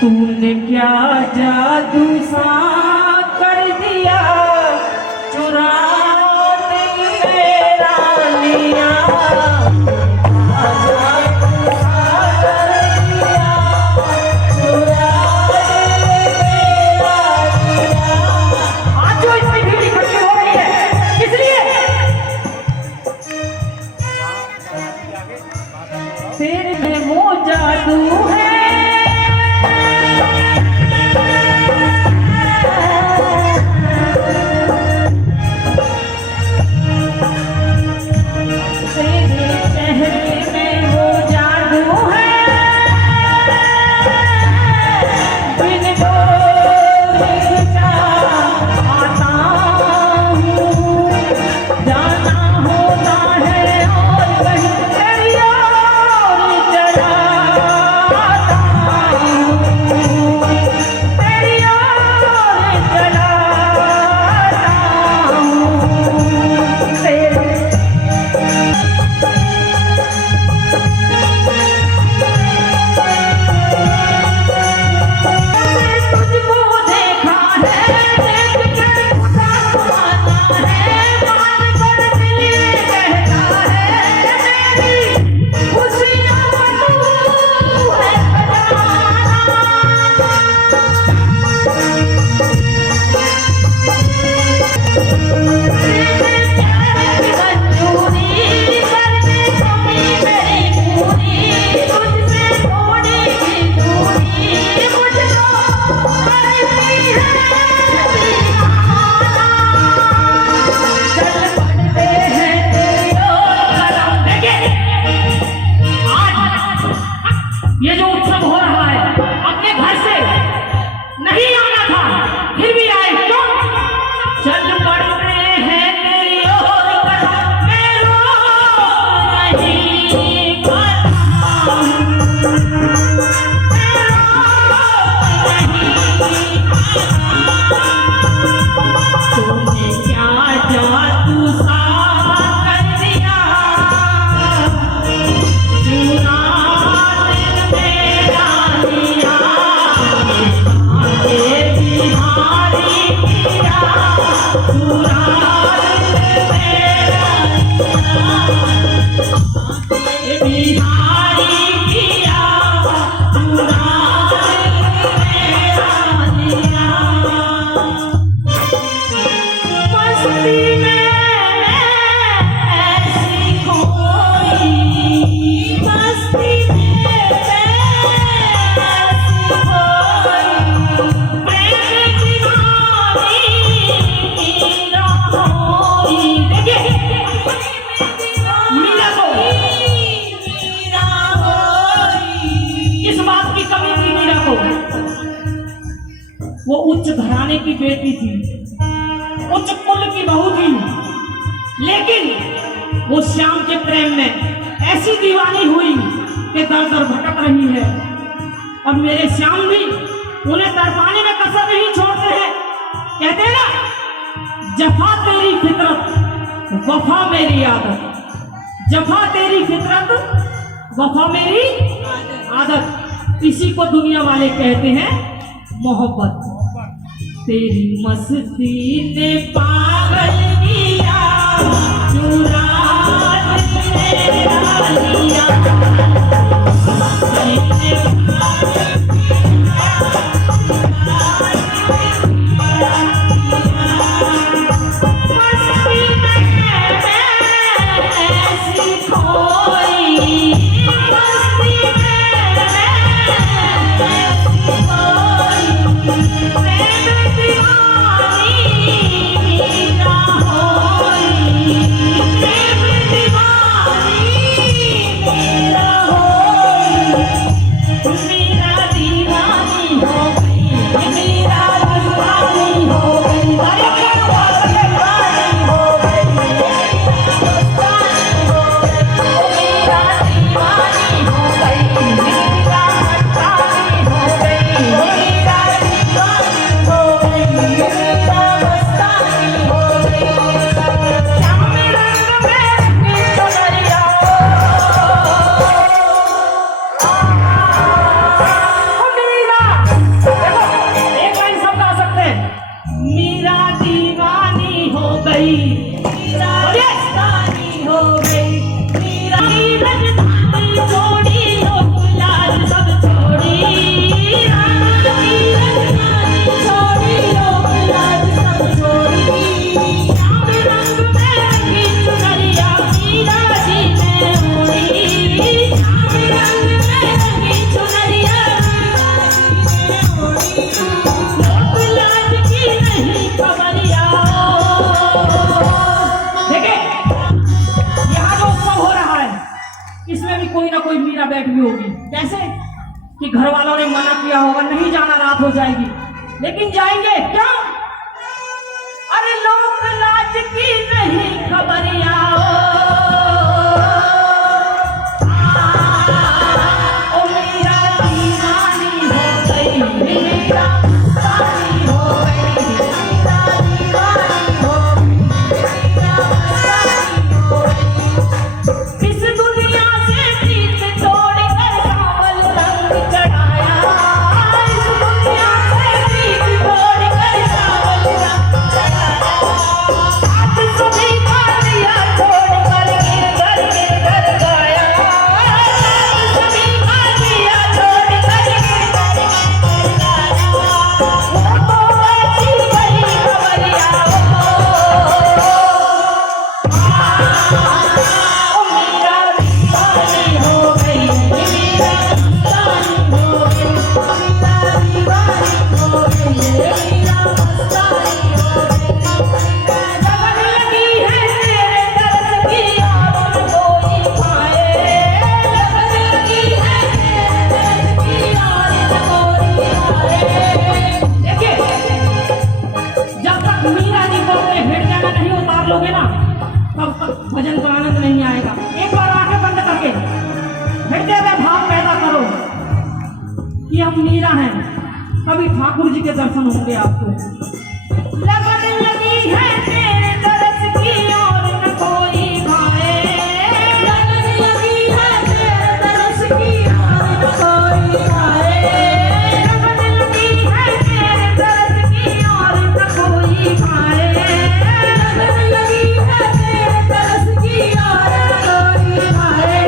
तूने क्या जादू सा कर दिया, चुरा दिल मेरा लिया। तेरे में वो जादू है, तेरे चेहरे में वो जादू है। बिन बोले जा आता हूँ, जाना होता है और कहीं तेरी ओर चला आता हूँ, तेरी ओर चला आता हूँ। तेरे तुझको देखा है, देख के उदास आता है, मान कर दिल कहता है, मेरी खुशियाँ तू है खजाना। तेरे प्यार की मंजूरी करने कमी मेरी पूरी, तुझसे थोड़ी भी दूरी मुझको करती है दीवाना। चल पड़ते हैं तेरी ओर कदम। देखिए आज ये जो उत्सव हो रहा है, अपने घर से नहीं आना था फिर भी आए, क्यों? चल पड़ते हैं तेरी ओर कदम, मैं रो नहीं पाता हूँ, मैं रो नहीं पाता। तूने क्या जादू सा कर दिया, चुरा दिल मेरा लिया। आगे बिहारी किया, चुरा दिल मेरा लिया। आगे बिहारी किया, चुरा दिल मेरा लिया। मस्ती में ऐसी खोई, मस्ती में ऐसी खोई, प्रेम दीवानी मीरा होई। देखिए मीरा को मीरा होई, इस बात की कमी थी मीरा को, वो उच्च घराने की बेटी थी, उच्च कुल की बहू थी, लेकिन वो श्याम के प्रेम में ऐसी दीवानी हुई कि दर दर भटक रही है। और मेरे श्याम भी उन्हें तड़पाने में कसर नहीं छोड़ते हैं। कहते हैं ना, जफा तेरी फितरत वफा मेरी आदत, जफा तेरी फितरत वफा मेरी आदत, इसी को दुनिया वाले कहते हैं मोहब्बत। तेरी मस्ती ने पागल किया, चुरा दिल मेरा लिया। मस्ती में ऐसी खोई, मस्ती में ऐसी खोई, प्रेम दीवानी मीरा होई, प्रेम दीवानी मीरा होई। बैठी होगी। कैसे कि घर वालों ने मना किया होगा नहीं जाना, रात हो जाएगी, लेकिन जाएंगे। क्यों? अरे लोक लाज की नहीं खबरिया, ओ मेरा दीवानी हो गई, मेरा दीवानी हो गई, मेरा दीवानी हो गई, मेरा दीवानी हो गई। इस दुनिया से प्रीत तोड़ कर सावल रंग चढ़ाया, इस दुनिया से प्रीत तोड़ कर सावल रंग चढ़ाया। हाथ सभी का दिया छोड़ कर गिर कर गाया, हाथ सभी का दिया छोड़ कर गिर कर गाया। वो तो ऐसी गई खबरिया, ओ मेरा दीवानी हो गई, मेरा दीवानी हो गई, मेरा दीवानी हो गई, मेरा मस्तानी हो गई। लगन लगी है तेरे दर्द की और कोई पाए, लगन लगी है तेरे दर्द की और कोई पाए। देखिए, जब तक मीरा जी को अपने हृदय में नहीं उतार लोगे ना, तब तक भजन का आनंद नहीं आएगा। एक बार आंखें बंद करके हृदय में भाव पैदा करो कि हम मीरा हैं, तभी ठाकुर जी के दर्शन होंगे आपको। लगन लगी है तेरे दर्द की और न कोई भाए, लगन लगी है तेरे दर्द की और न कोई भाए, लगन लगी है तेरे दर्द की और न कोई भाए, लगन लगी है तेरे दर्द की और न कोई भाए।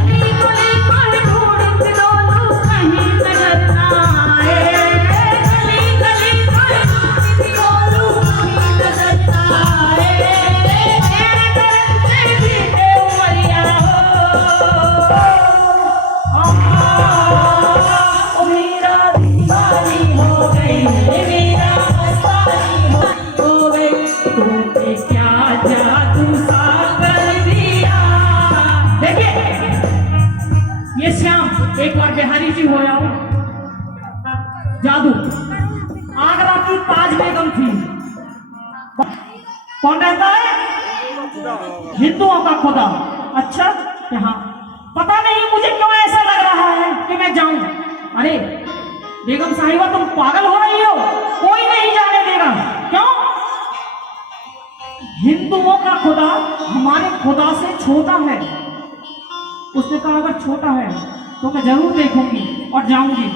गली गली पर ढूंढ डोलूं कहीं नजर ना आए, गली गली पर ढूंढ डोलूं कहीं नजर ना आए। तेरे दर्द से जीते उमरिया ओ मेरा दीवानी हो गई, मेरा मस्तानी हो गई। तूने क्या जादू सा कर दिया। देखिए, ये श्याम एक बार बिहारी जी हो आओ। जादू आगरा की ताज बेगम थी। कौन रहता है? हिंदुओं का खुदा। अच्छा, यहाँ पता नहीं मुझे क्यों ऐसा लग रहा है कि मैं जाऊं। अरे बेगम साहिबा, तुम पागल हो रही हो, कोई नहीं जाने देगा। क्यों? हिंदुओं का खुदा हमारे खुदा से छोटा है। उसने कहा अगर छोटा है तो मैं जरूर देखूंगी और जाऊंगी।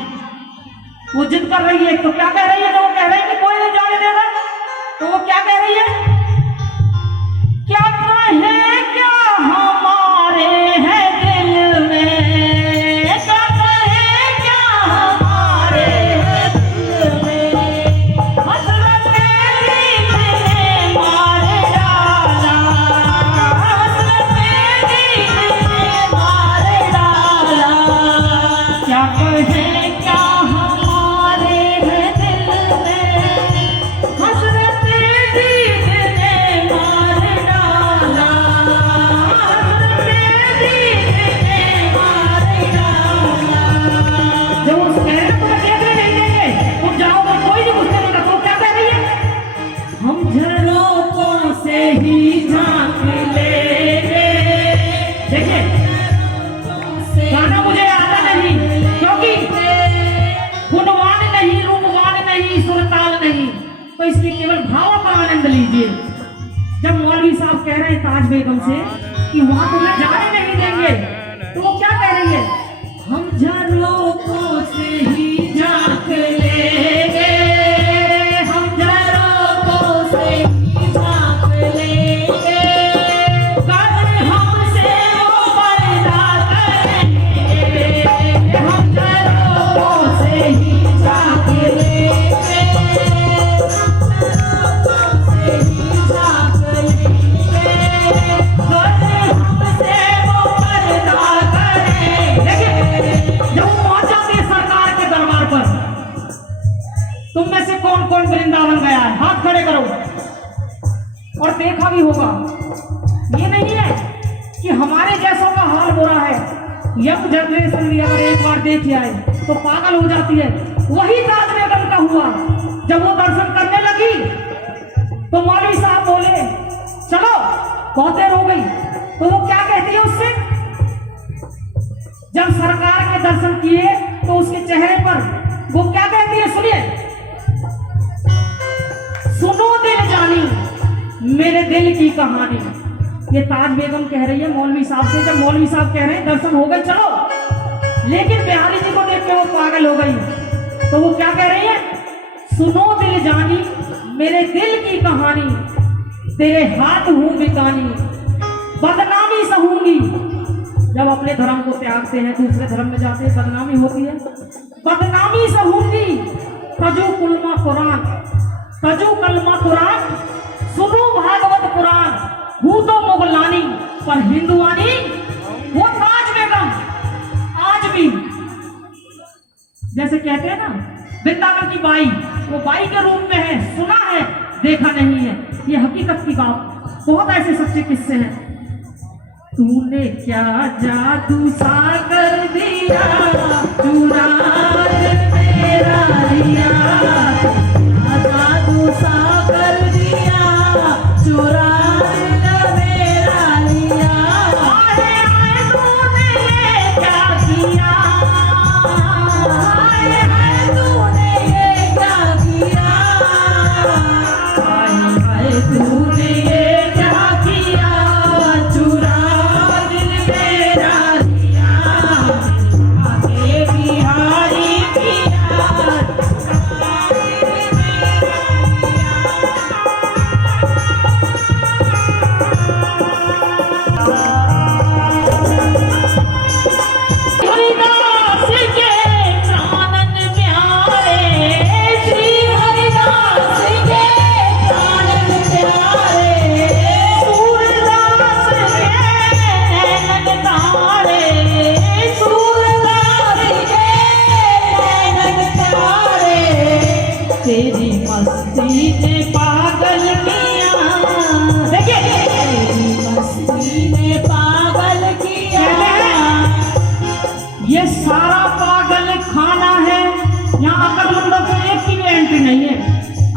वो जिद कर रही है, तो क्या कह रही है? तो वो कह रही है कि कोई नहीं जाने देगा, तो वो क्या कह रही है? क्या कहे क्या हमारे है दिल में, क्या कहे क्या हमारे है दिल में, हसरत दिल ने मार डाला, हसरत दिल ने मार डाला। क्या कहे क्या हमारे है दिल में, हसरत दिल ने मार डाला, हसरत दिल ने मार डाला। जब उस कह रहे तुम्हें देखने नहीं देंगे, तुम जाओगे, कोई नहीं पूछने देगा, तो क्या कह रही है? हम झरोकों से ही झांक लेंगे। देखिए, गाना मुझे आता नहीं, क्योंकि गुणवान नहीं, रूपवान नहीं, सुरताल नहीं, तो इसलिए केवल भाव का आनंद लीजिए। जब मौलवी साहब कह रहे हैं ताज बेगम से कि वहां तुम्हें जाने नहीं देंगे, तो वो क्या कह रही है? हम झरोकों से ही झांक लेंगे, हम झरोकों से ही झांक लेंगे, अगर हमसे वो पर्दा करेंगे, हम झरोकों से ही झांक लेंगे, हम झरोकों से ही झांक लेंगे, अगर हमसे वो पर्दा करेंगे। देखिए, जब वो पहुंच जाती है सरकार के दरबार पर, तुम में से कौन कौन वृंदावन गया है? हाथ खड़े करो। और देखा भी होगा, ये नहीं है कि हमारे जैसों का हाल बुरा है, यंग जनरेशन भी अगर एक बार देख आए तो पागल हो जाती है। वही ताज बेगम का हुआ, जब वो दर्शन करने लगी तो मौलवी साहब बोले चलो बहुत देर हो गई। तो वो क्या कहती है उससे, जब सरकार के दर्शन किए तो उसके चेहरे पर वो क्या कहती है, सुनिए, सुनो दिल जानी मेरे दिल की कहानी। ये ताज बेगम कह रही है मौलवी साहब से, जब मौलवी साहब कह रहे हैं दर्शन हो गए चलो, लेकिन बिहारी जी को देख के वो पागल हो गई। तो वो क्या कह रही है, सुनो दिल जानी मेरे दिल की कहानी, तेरे हाथ हूं बिकानी, बदनामी सहूंगी। जब अपने धर्म को त्यागते हैं दूसरे धर्म में जाते हैं बदनामी होती है, बदनामी सहूंगी। तजू कुलमा कुरान, तजू कलमा कुरान, सुनो भागवत पुराण, हूँ तो मुगलानी पर हिंदुआनी। वो ताज बेगम आज भी जैसे कहते हैं ना वृंदावन की बाई, वो बाई के रूप में है, सुना है देखा नहीं है, ये हकीकत की बात। बहुत ऐसे सच्चे किस्से हैं। तूने क्या जादू सा कर दिया, चुरा मेरा लिया, जादू सा कर दिया, चुरा मेरा लिया। आए आए तूने ये क्या किया, आए आए तूने ये क्या किया, आए आए तूने ये क्या किया, चुरा दिल मेरा लिया, आगे बिहारी पिया। हरिदास के प्राणन प्यारे, श्री हरिदास के प्राणन प्यारे, सूरदास के नैनन तारे, सूरदास के नैनन तारे, तेरी मस्ती ने पागल किया। देखिए तेरी मस्ती ने पागल किया। ये सारा पागल खाना है, यहाँ आकर मतलब को एक की भी एंट्री नहीं है।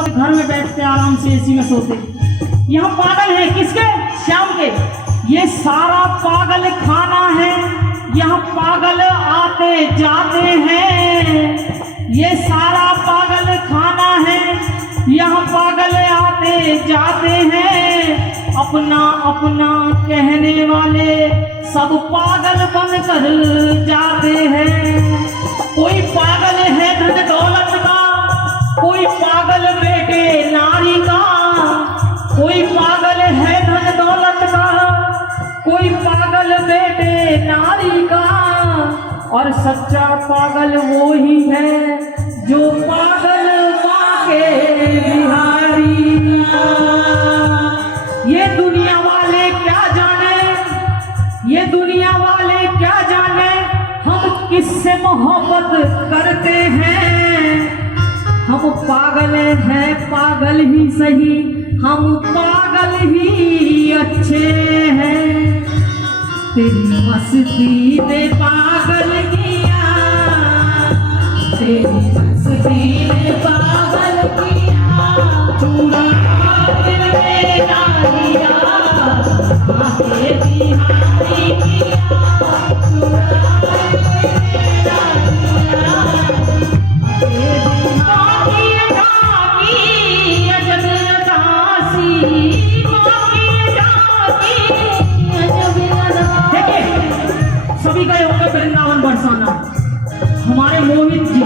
घर में बैठते आराम से एसी में सोते, यहाँ पागल है किसके, श्याम के। ये सारा पागल खाना है, यहाँ पागल आते जाते हैं। ये सारा पागल खाना है, यहाँ पागल आते जाते हैं। अपना अपना कहने वाले सब पागल बनकर जाते हैं। कोई पागल है धन दौलत का, कोई पागल बेटे नारी का, कोई पागल है धन दौलत का, कोई पागल बेटे नारी का। और सच्चा पागल वो ही है जो पागल माँ के बिहारी। ये दुनिया वाले क्या जाने, ये दुनिया वाले क्या जाने हम किससे मोहब्बत करते हैं। हम पागल हैं, पागल ही सही, हम पागल ही अच्छे हैं। तेरी मस्ती ने पागल किया, तेरी मस्ती ने पागल किया, चूड़ा दिल मेरा लिया, आगे बिहारी किया, चूड़ा दिल मेरा लिया, आगे बिहारी जाकी अजब अदासी, बाकी जाकी अजब अदासी। देखिए सभी गए होंगे वृंदावन बरसाना, हमारे मोहित जी